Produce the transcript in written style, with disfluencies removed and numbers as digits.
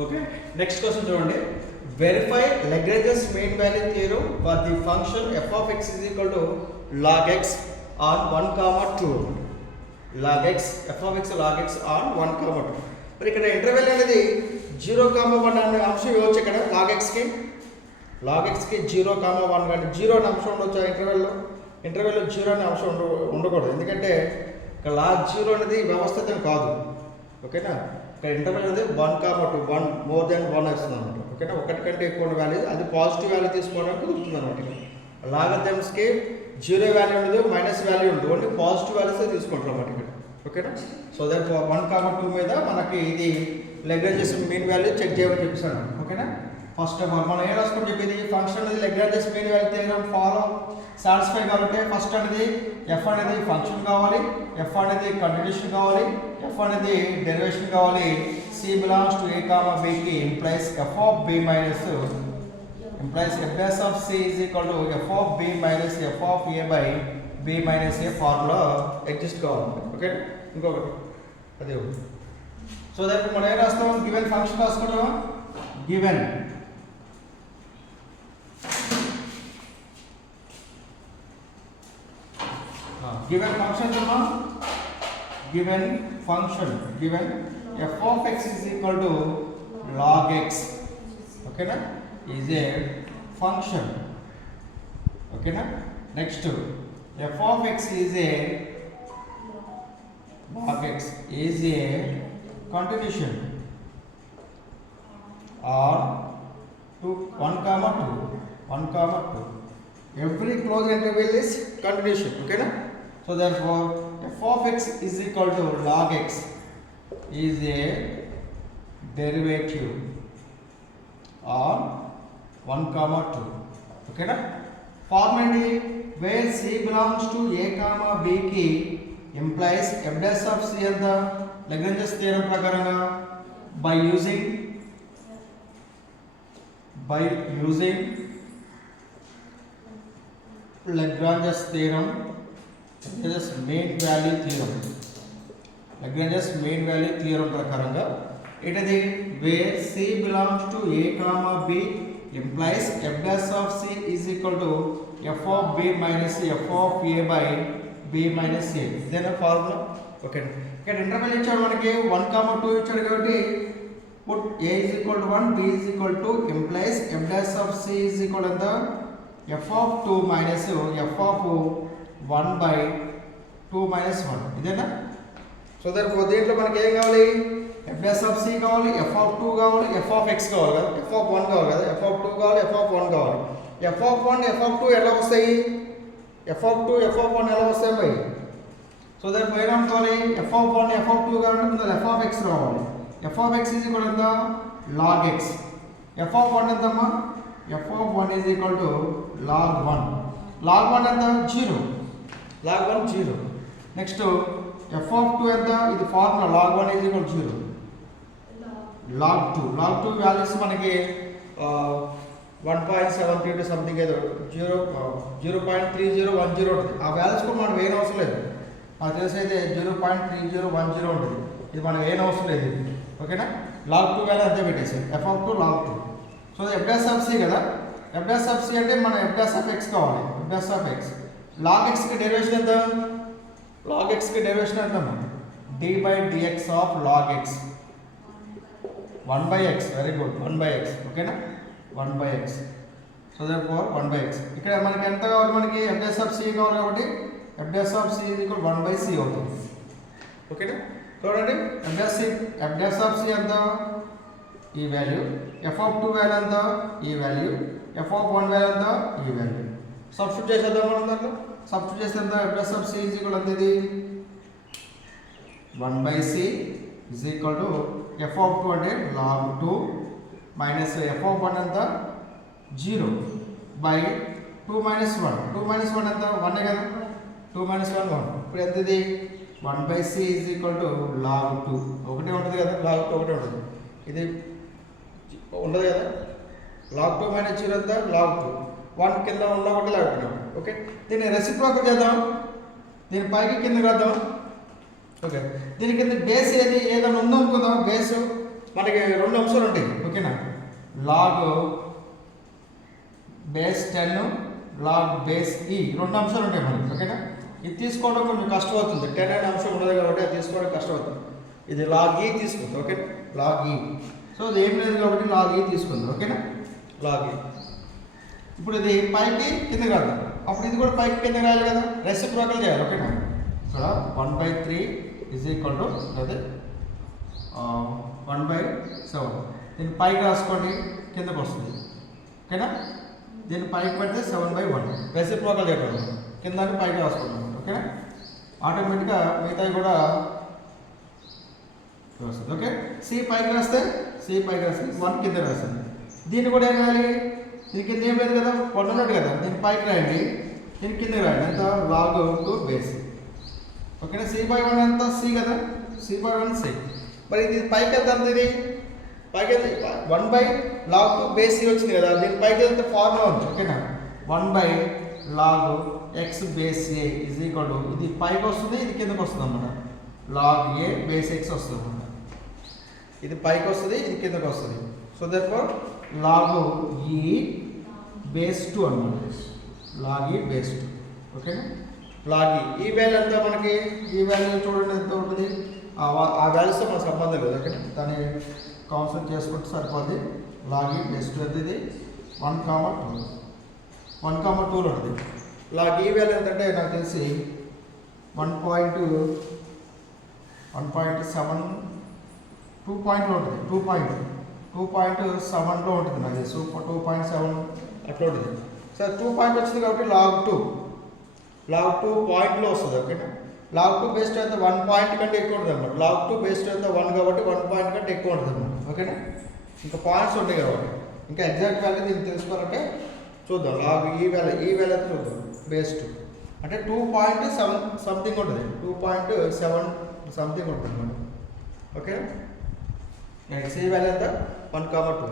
Okay, next question చూడండి. Verify Lagrange's mean value theorem for the function f of x is equal to log x on 1, 2. log x f of x log x on 1, 2. మరి ఇక్కడ interval అనేది 0, 1 అనే అంశం ఇవ్వచ్చు. ఇక్కడ log x కి 0, 1 కానీ 0 అనే అంశం ఉండొచ్చు. ఇంటర్వెల్లో 0 అనే అంశం ఉండకూడదు, ఎందుకంటే ఇక్కడ log 0 అనేది వ్యవస్థితం కాదు. ఓకేనా, ఇక్కడ ఇంటర్వెల్ అనేది 1, 2 1 మోర్ దెన్ 1 వస్తుంది అనమాట. ఓకేనా, ఒకటి కంటే ఎక్కువ వాల్యూ అది పాజిటివ్ వాల్యూ తీసుకోవడానికి కుదురుతుంది అనమాట. లాగరిథమ్స్కి 0 వాల్యూ ఉండదు, మైనస్ వాల్యూ ఉండదు, ఓన్లీ పాజిటివ్ వాల్యూసే తీసుకుంటాం అన్నమాట ఇక్కడ. ఓకేనా, సో దట్ 1, 2 మీద మనకి ఇది లగ్రాంజెస్ మీన్ వాల్యూ చెక్ చేయమని చెప్పేసాను. ఓకేనా, ఫస్ట్ ఆఫ్ ఆల్ మనం ఏం రాసుకొని చెప్పేది ఫంక్షన్ అనేది Lagrange's mean value theorem follow satisfy కాబట్టి ఫస్ట్ అనేది ఎఫ్ అనేది ఫంక్షన్ కావాలి, ఎఫ్ అనేది కంటిన్యూషన్ కావాలి, ఎఫ్ అనేది డెరివేషన్ కావాలి. C belongs to a, b కి implies f of b minus implies f dash of c is equal to f of b minus f of a by b minus a formula exist కావాలి. Okay, ఇంకొకటి అదే. So that మనం ఏం రాస్తాం, given function రాసుకుంటాం. Given function చూద్దాం. Given function f of x is equal to log x. ఓకేనా, is a function. ఓకేనా, next f of x is a log x is a continuation or 1, 2 every closed interval is continuation. ఓకేనా, so therefore f of x is equal to log x is a derivative on 1, 2. ఓకేనా, formula where c belongs to a, b కి implies f dash of c ఎంత లగ్రాంజెస్ theorem ప్రకారంగా by using Lagrange's theorem, Lagrange's mean value theorem ప్రకారంగా ఏంటది, wear c belongs to a, b implies f dash of c is equal to f of b minus f of a by b minus a. ఇదేనా formula. Okay, ఇక్కడ interval ఇచ్చాడు మనకి 1, 2 ఇచ్చాడు కాబట్టి put a is equal to 1, b is equal to implies f dash of c is equal to the f of 2 minus f of 1 by 2 minus 1. ఇదేనా. So therefore దీంట్లో మనకి ఏం కావాలి, f dash of c కావాలి, f of 2 కావాలి, f of x కావాలి కదా, f of 1 కావాలి కదా, f of 2 కావాలి, f of 1 కావాలి. f of 1 f of 2 ఎలా వస్తాయి, f of 2 f of 1 ఎలా వస్తాయి మరి. సో దర్ఫోర్ ఏం కావాలి, f of 1 f of 2 కావాలంటే ముందు f of x రావాలి. f of x is equal to log x. f of 1 ఎంతమ్మా, f of 1 is equal to log 1. log 1 ఎంత 0, log 1 0. నెక్స్ట్ f of 2 ఎంత, ఇది formula log 1 is equal to 0. log 2 values మనకి 1.72 something ఏదో 0.3010 ఉంటుంది. ఆ values కూడా మనం వేయని అవసరం లేదు, నాకు తెలిసి అయితే 0.3010 ఉంటుంది. ఇది మనం వేయని అవసరం లేదు. ఓకేనా, log 2 వాల్యూ అంతే పెట్టేసాం, f of 2 log 2. So f dash of c కదా, f dash of c అంటే మన f dash of x కావాలి. f dash of x log x కి డెరివేషన్ ఎంత, log x కి డెరివేషన్ ఎంత, d by dx of log x 1 by x. Very good, 1 by x. ఓకేనా, 1 by x. So therefore 1 by x. ఇక్కడ మనకి ఎంత కావాలి, మనకి f dash of c కావాలి కాబట్టి f dash of c is equal 1 by c అవుతుంది. ఓకేనా, చూడండి f dash of c ఎంత, ఈ వాల్యూ, f of 2 వాల్యూ ఎంత, ఈ వాల్యూ, f of 1 వాల్యూ ఎంత, ఈ వాల్యూ. సబ్స్టిట్యూట్ చేసేద్దాం మనం దాంట్లో. సబ్స్టిట్యూట్ చేస్తే ఎంత, f dash of c is equal to ఇది 1 by c is equal to f of 2 అంటే log 2 మైనస్ f of 1 ఎంత 0 by 2 minus 1. 2 minus 1 ఎంత 1 కదా, 2 minus 1 1. ఇప్పుడు ఎంత ఇది 1 by c is equal to log 2. ఒకటే ఉంటుంది కదా, log 2 ఒకటే ఉంటుంది, ఇది ఉండదు కదా. log 2 minus 0 ఎంత log 2. 1 కింద ఉన్న ఒకటి లాగుతున్నాం. ఓకే, దీన్ని రెసిప్రోకల్ చేద్దాం, దీని పైకి కింద రాద్దాం. ఓకే, దీని కింద బేస్ ఏదైనా ఉందనుకుందాం, బేస్ మనకి రెండు అంశాలు ఉంటాయి ఓకేనా, లాగ్ బేస్ 10 లాగ్ బేస్ ఈ రెండు అంశాలు ఉంటాయి మనకి ఓకేనా. ఇది తీసుకోవడం కొంచెం కష్టం అవుతుంది, 10 అనే అంశం ఉండదు కాబట్టి అది తీసుకోవడం కష్టం అవుతుంది. ఇది లాగ్ ఈ తీసుకుంది ఓకే, లాగ్ ఈ. సో అది ఏం లేదు కాబట్టి లాగ్ ఈ తీసుకుంది ఓకేనా, లాగ్ ఈ. ఇప్పుడు ఇది పైకి కింద కాదు, అప్పుడు ఇది కూడా పైకి కింద రాయాలి కదా, రెసిప్రోకల్ చేయాలి ఓకేనా. ఇక్కడ 1/3 ఈజ్ ఈక్వల్ టు అదే 1/7. దీన్ని పైకి రాసుకోండి, కిందకు వస్తుంది ఓకేనా. దీన్ని పైకి పెడితే 7/1 రెసిప్రోకల్ చేయడం, కింద పైకి రాసుకోండి ఓకేనా. ఆటోమేటిక్గా మిగతావి కూడా వస్తుంది ఓకే. సి పైకి రాస్తే 1 కింద రాస్తుంది. దీన్ని కూడా ఏం రాయాలి, దీని కింద ఏం లేదు కదా, 1 ఉన్నట్టు కదా, దీన్ని పైకి రాయండి, దీని కింద రాయండి, ఎంత లాగ్ టు బేస్ ఓకేనా. C/1 ఎంత సి కదా, C/1 సి. మరి ఇది పైకి వెళ్తే అంత, ఇది పైకి వెళ్తే 1/log టు బేస్ సి వచ్చింది కదా, దీని పైకి వెళ్తే ఫార్ములా ఉంది ఓకేనా. 1/log x base A is equal to, ఇది పైకి వస్తుంది, ఇది కిందకి వస్తుంది అన్నమాట, log a బేస్ x వస్తుంది అన్నమాట. ఇది పైకి వస్తుంది, ఇది కిందకి వస్తుంది. So therefore log e base 2 అన్నమాట, log e బేస్ 2 ఓకేనా. log e ఈ వాల్యూ ఎంత మనకి, ఈ వాల్యూ చూడండి ఎంత ఉంటుంది, ఆ వాల్యూస్తో మనకు సంబంధం లేదు ఓకేనా, దాన్ని కౌన్సిల్ చేసుకుంటే సరిపోద్ది. log e బేస్ 2 అయితే ఇది 1,2 ఉంటుంది. log e వాల్యూ ఎంతంటే నాకు తెలిసి 1.7 2 పాయింట్లో ఉంటుంది, 2.7లో ఉంటుంది నాకు తెలిసి, 2.7 అట్లా ఉంటుంది. సరే 2 పాయింట్ వచ్చింది కాబట్టి log 2 పాయింట్లో వస్తుంది ఓకేనా. log 2 బేస్ 2 అయితే 1 పాయింట్ కంటే ఎక్కువ ఉంటుంది అన్నమాట, log 2 బేస్ 2 అయితే 1 కాబట్టి 1 పాయింట్ కంటే ఎక్కువ ఉంటుంది అన్నమాట ఓకేనా. ఇంకా పాయింట్స్ ఉంటాయి కాబట్టి ఇంకా ఎగ్జాక్ట్ వాల్యూ దీన్ని తెలుసుకోవాలంటే చూద్దాం. log ఈ వాల్యూ అయితే చూద్దాం, బేస్ 2 అంటే 2.7 సంథింగ్ ఉంటుంది, 2.7 సంథింగ్ ఉంటుంది అన్నమాట ఓకేనా. నెక్స్ట్ ఈ వాల్యూ ఎంత 1,2.